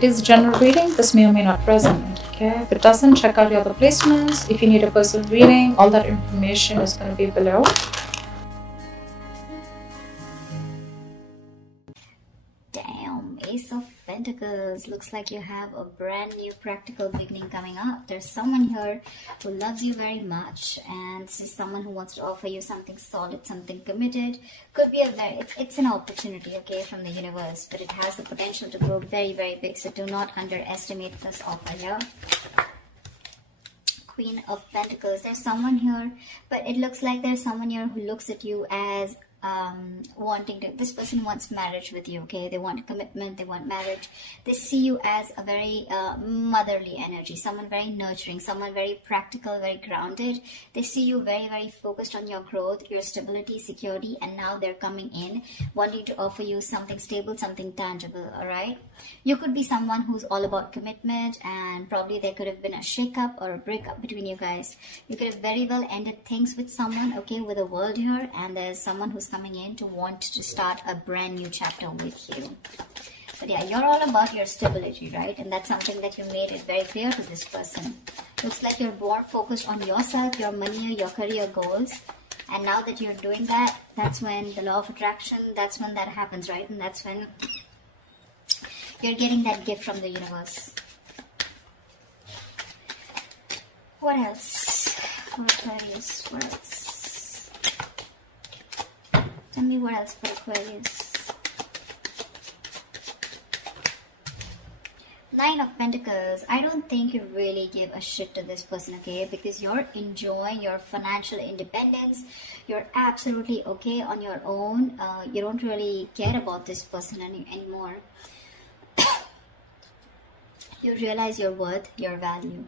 It is a general reading. This may or may not resonate. Okay, if it doesn't, check out your other placements. If you need a personal reading, all that information is going to be below. Damn, Ace of Pentacles. Looks like you have a brand new practical beginning coming up. There's someone here who loves you very much, and this is someone who wants to offer you something solid, something committed. Could be it's an opportunity, okay, from the universe, but it has the potential to grow very, very big. So do not underestimate this offer here. Queen of Pentacles. There's someone here, but it looks like there's someone here who looks at you as wanting to, this person wants marriage with you, okay? They want commitment, they want marriage. They see you as a very motherly energy, someone very nurturing, someone very practical, very grounded. They see you very, very focused on your growth, your stability, security, and now they're coming in wanting to offer you something stable, something tangible, all right? You could be someone who's all about commitment, and probably there could have been a shake-up or a breakup between you guys. You could have very well ended things with someone, okay, with a world here, and there's someone who's coming in to want to start a brand new chapter with you. But yeah, you're all about your stability, right? And that's something that you made it very clear to this person. Looks like you're more focused on yourself, your money, your career goals. And now that you're doing that, that's when the law of attraction, that's when that happens, right? And that's when you're getting that gift from the universe. What else? For Aquarius, what else? Tell me what else for Aquarius. Nine of Pentacles. I don't think you really give a shit to this person, okay? Because you're enjoying your financial independence. You're absolutely okay on your own. You don't really care about this person anymore. You realize your worth, your value.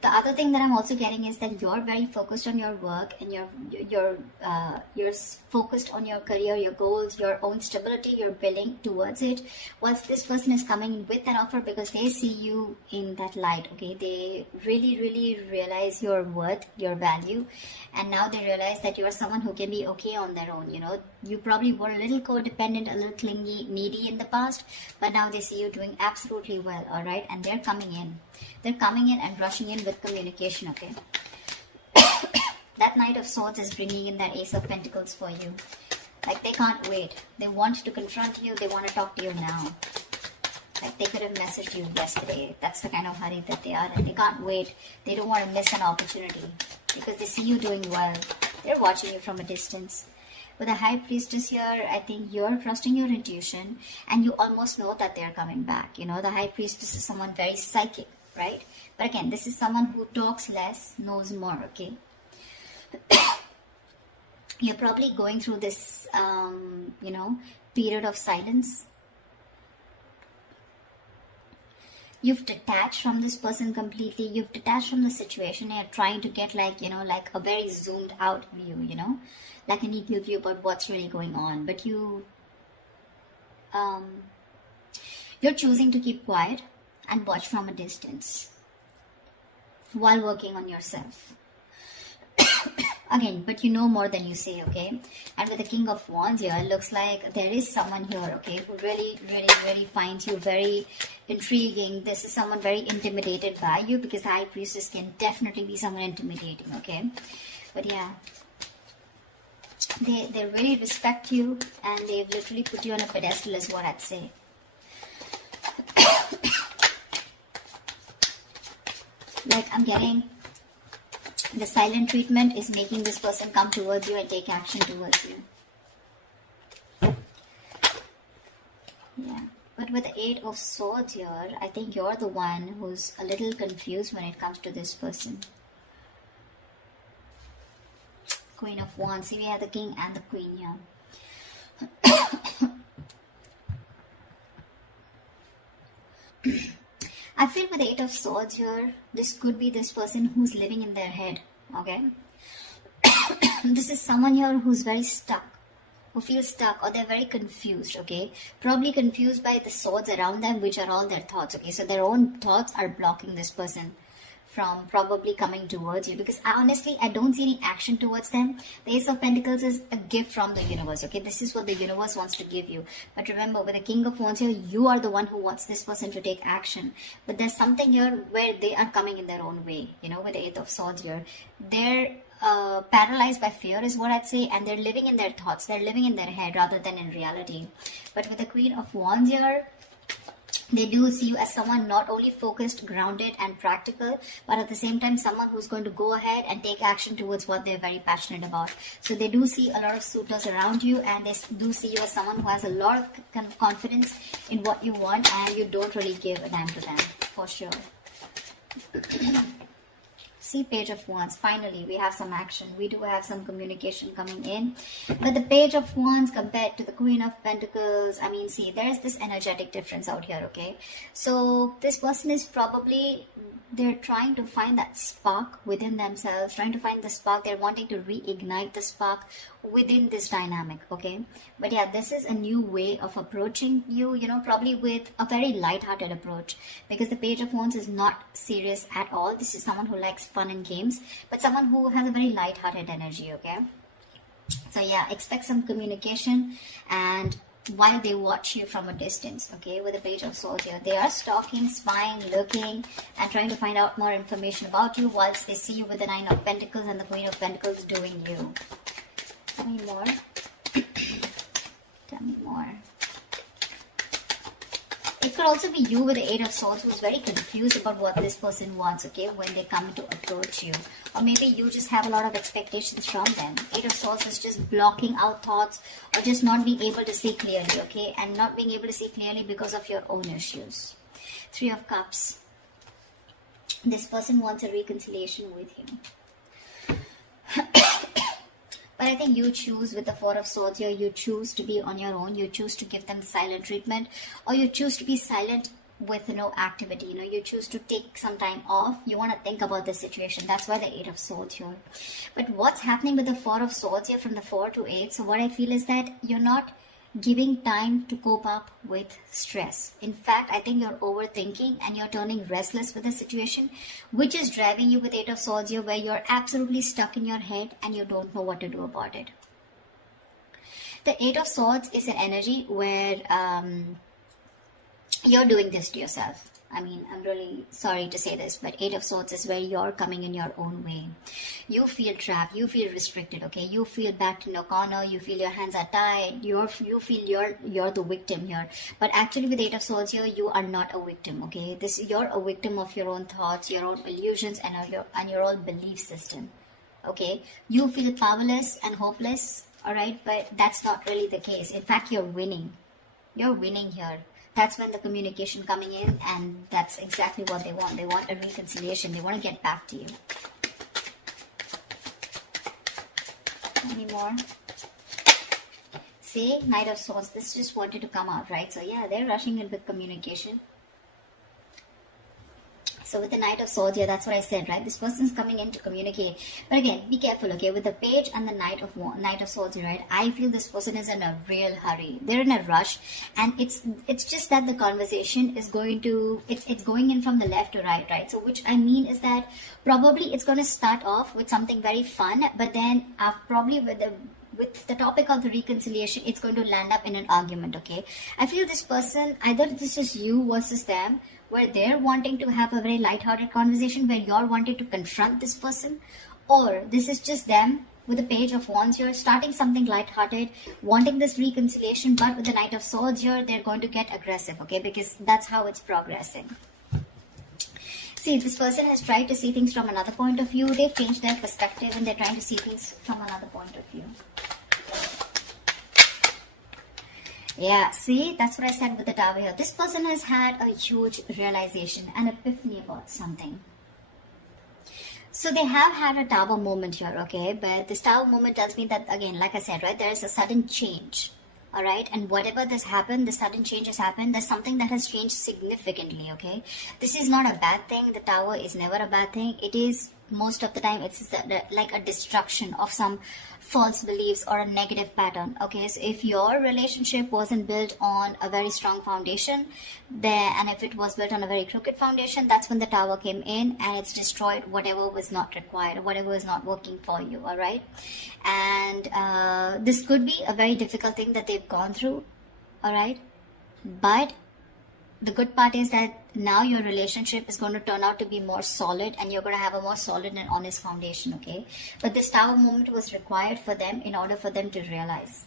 The other thing that I'm also getting is that you're very focused on your work, and you're focused on your career, your goals, your own stability. You're building towards it. Whilst this person is coming in with an offer because they see you in that light, okay? They really, really realize your worth, your value, and now they realize that you're someone who can be okay on their own, you know? You probably were a little codependent, a little clingy, needy in the past, but now they see you doing absolutely well, all right? And they're coming in. They're coming in and rushing in with communication, okay? That Knight of Swords is bringing in that Ace of Pentacles for you. Like, they can't wait. They want to confront you. They want to talk to you now. Like, they could have messaged you yesterday. That's the kind of hurry that they are. And they can't wait. They don't want to miss an opportunity because they see you doing well. They're watching you from a distance. With the High Priestess here, I think you're trusting your intuition, and you almost know that they're coming back. You know, the High Priestess is someone very psychic, right? But again, this is someone who talks less, knows more, okay? You're probably going through this, you know, period of silence. You've detached from this person completely. You've detached from the situation. You're trying to get, like, you know, like a very zoomed out view, you know, like an eagle view about what's really going on. But you're choosing to keep quiet and watch from a distance while working on yourself. Again, but you know more than you say, okay? And with the King of Wands here, it looks like there is someone here, okay, who really, really, really finds you very intriguing. This is someone very intimidated by you, because the High Priestess can definitely be someone intimidating, okay? But yeah, they really respect you, and they've literally put you on a pedestal is what I'd say. Like, I'm getting the silent treatment is making this person come towards you and take action towards you. Yeah, but with the Eight of Swords here, I think you're the one who's a little confused when it comes to this person. Queen of Wands. See, we have the King and the Queen here. I feel with the Eight of Swords here, this could be this person who's living in their head, okay? This is someone here who's very stuck, who feels stuck, or they're very confused, okay? Probably confused by the swords around them, which are all their thoughts, okay? So their own thoughts are blocking this person from probably coming towards you, because honestly I don't see any action towards them. The Ace of Pentacles is a gift from the universe, okay? This is what the universe wants to give you. But remember, with the King of Wands here, you are the one who wants this person to take action. But there's something here where they are coming in their own way, you know, with the Eight of Swords here. They're paralyzed by fear is what I'd say, and they're living in their thoughts, they're living in their head rather than in reality. But with the Queen of Wands here, they do see you as someone not only focused, grounded and practical, but at the same time someone who's going to go ahead and take action towards what they're very passionate about. So they do see a lot of suitors around you, and they do see you as someone who has a lot of kind of confidence in what you want, and you don't really give a damn to them, for sure. See, Page of Wands. Finally, we have some action. We do have some communication coming in. But the Page of Wands compared to the Queen of Pentacles, I mean, see, there's this energetic difference out here, okay? So this person is probably, they're trying to find that spark within themselves, trying to find the spark. They're wanting to reignite the spark within this dynamic, okay? But yeah, this is a new way of approaching you, you know, probably with a very light-hearted approach, because the Page of Wands is not serious at all. This is someone who likes fun and games, but someone who has a very light-hearted energy, okay? So yeah, expect some communication, and while they watch you from a distance, okay, with the Page of Swords here, they are stalking, spying, looking, and trying to find out more information about you, whilst they see you with the Nine of Pentacles and the Queen of Pentacles doing you. Tell me more. Tell me more. It could also be you with the Eight of Swords who's very confused about what this person wants, okay, when they come to approach you. Or maybe you just have a lot of expectations from them. Eight of Swords is just blocking out thoughts, or just not being able to see clearly, okay, and not being able to see clearly because of your own issues. Three of Cups. This person wants a reconciliation with you. But I think you choose with the Four of Swords here, you choose to be on your own, you choose to give them silent treatment, or you choose to be silent with no activity, you know, you choose to take some time off, you want to think about the situation. That's why the Eight of Swords here. But what's happening with the Four of Swords here from the 4 to 8, so what I feel is that you're not giving time to cope up with stress. In fact, I think you're overthinking and you're turning restless with the situation, which is driving you with Eight of Swords here, where you're absolutely stuck in your head and you don't know what to do about it. The Eight of Swords is an energy where you're doing this to yourself. I mean, I'm really sorry to say this, but Eight of Swords is where you're coming in your own way. You feel trapped, you feel restricted, okay? You feel backed in a corner, you feel your hands are tied, you feel you're the victim here. But actually with Eight of Swords here, you are not a victim, okay? You're a victim of your own thoughts, your own illusions, and your own belief system, okay? You feel powerless and hopeless, alright? But that's not really the case. In fact, you're winning. You're winning here. That's when the communication coming in, and that's exactly what they want. They want a reconciliation. They want to get back to you. Any more? See, Knight of Swords. This just wanted to come out, right? So yeah, they're rushing in with communication. So with the Knight of Swords here, that's what I said, right? This person's coming in to communicate. But again, be careful, okay? With the Page and the Knight of Swords, right? I feel this person is in a real hurry. They're in a rush, and it's just that the conversation is going to it's going in from the left to right, right? So which I mean is that probably it's going to start off with something very fun, but then probably with the topic of the reconciliation, it's going to land up in an argument, okay? I feel this person, either this is you versus them, where they're wanting to have a very light-hearted conversation, where you're wanting to confront this person, or this is just them with the Page of Wands here, starting something light-hearted, wanting this reconciliation, but with the Knight of Swords here, they're going to get aggressive, okay? Because that's how it's progressing. See, this person has tried to see things from another point of view. They've changed their perspective, and they're trying to see things from another point of view. Yeah, see, that's what I said with the Tower here. This person has had a huge realization, an epiphany about something. So they have had a Tower moment here, okay? But this Tower moment tells me that, again, like I said, right, there is a sudden change, all right? And whatever this happened, the sudden change has happened, there's something that has changed significantly, okay? This is not a bad thing. The Tower is never a bad thing. It is most of the time it's like a destruction of some false beliefs or a negative pattern. Okay, so if your relationship wasn't built on a very strong foundation there, and if it was built on a very crooked foundation, that's when the Tower came in and it's destroyed whatever was not required, whatever is not working for you. All right, and this could be a very difficult thing that they've gone through. All right, but the good part is that now your relationship is going to turn out to be more solid, and you're going to have a more solid and honest foundation. Okay, but this Tower moment was required for them in order for them to realize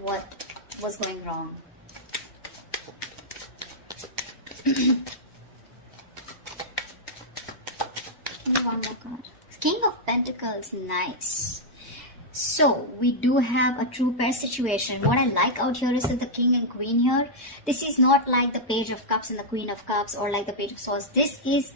what was going wrong. One more card. King of Pentacles, nice. So we do have a true pair situation. What I like out here is that the King and Queen here, this is not like the Page of Cups and the Queen of Cups, or like the Page of Swords. This is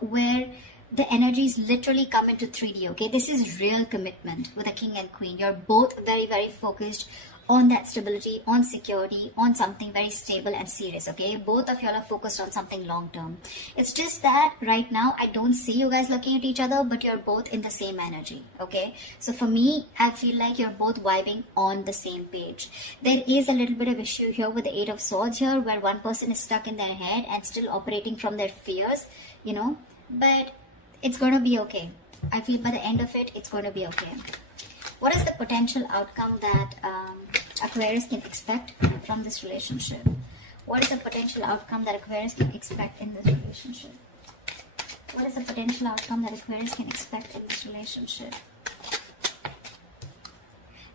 where the energies literally come into 3D. Okay, this is real commitment with a King and Queen. You're both very, very focused on that stability, on security, on something very stable and serious. Okay, both of y'all are focused on something long term. It's just that right now I don't see you guys looking at each other, but you're both in the same energy. Okay, so for me, I feel like you're both vibing on the same page. There is a little bit of issue here with the Eight of Swords here, where one person is stuck in their head and still operating from their fears, but it's going to be okay. I feel by the end of it, it's going to be okay. What is the potential outcome that Aquarius can expect from this relationship? What is the potential outcome that Aquarius can expect in this relationship? What is the potential outcome that Aquarius can expect in this relationship?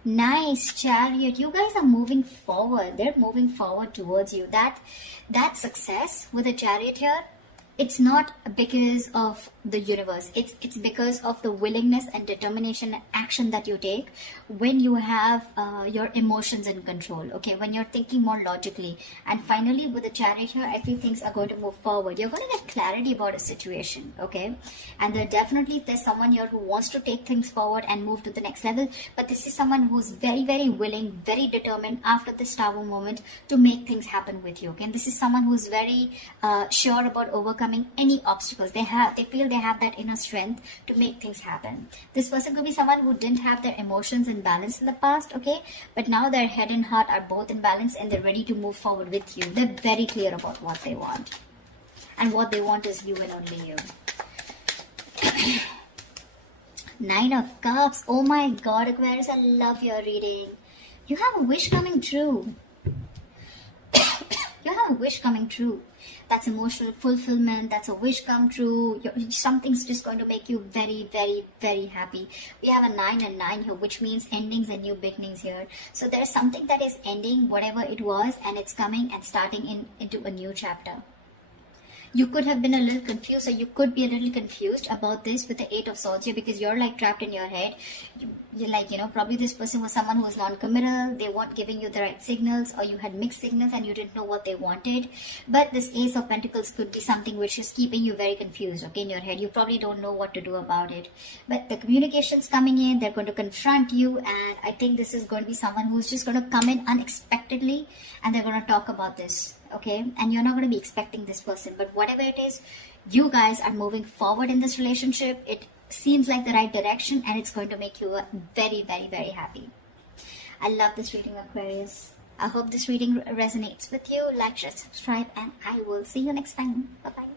Nice, Chariot. You guys are moving forward. They're moving forward towards you. That success with the Chariot here, it's not because of the universe. It's because of the willingness and determination and action that you take when you have your emotions in control. Okay, when you're thinking more logically. And finally, with the Chariot here, I feel things are going to move forward. You're going to get clarity about a situation. Okay, and there's someone here who wants to take things forward and move to the next level. But this is someone who's very, very willing, very determined after this Tower moment to make things happen with you. Okay, and this is someone who's very sure about overcoming any obstacles. They feel they have that inner strength to make things happen. This person could be someone who didn't have their emotions in balance in the past, okay, but now their head and heart are both in balance and they're ready to move forward with you. They're very clear about what they want, and what they want is you and only you. Nine of Cups. Oh my God, Aquarius, I love your reading. You have a wish coming true. You have a wish coming true. That's emotional fulfillment. That's a wish come true. Something's just going to make you very, very, very happy. We have a 9 and 9 here, which means endings and new beginnings here. So there's something that is ending, whatever it was, and it's coming and starting into a new chapter. You could have been a little confused, or you could be a little confused about this with the Eight of Swords here, because you're like trapped in your head. You're like, probably this person was someone who was non-committal. They weren't giving you the right signals, or you had mixed signals and you didn't know what they wanted. But this Ace of Pentacles could be something which is keeping you very confused, okay, in your head. You probably don't know what to do about it. But the communication's coming in. They're going to confront you, and I think this is going to be someone who's just going to come in unexpectedly, and they're going to talk about this. Okay, and you're not going to be expecting this person, but whatever it is, you guys are moving forward in this relationship. It seems like the right direction, and it's going to make you very, very, very happy. I love this reading, Aquarius. I hope this reading resonates with you. Like, share, subscribe, and I will see you next time. Bye-bye.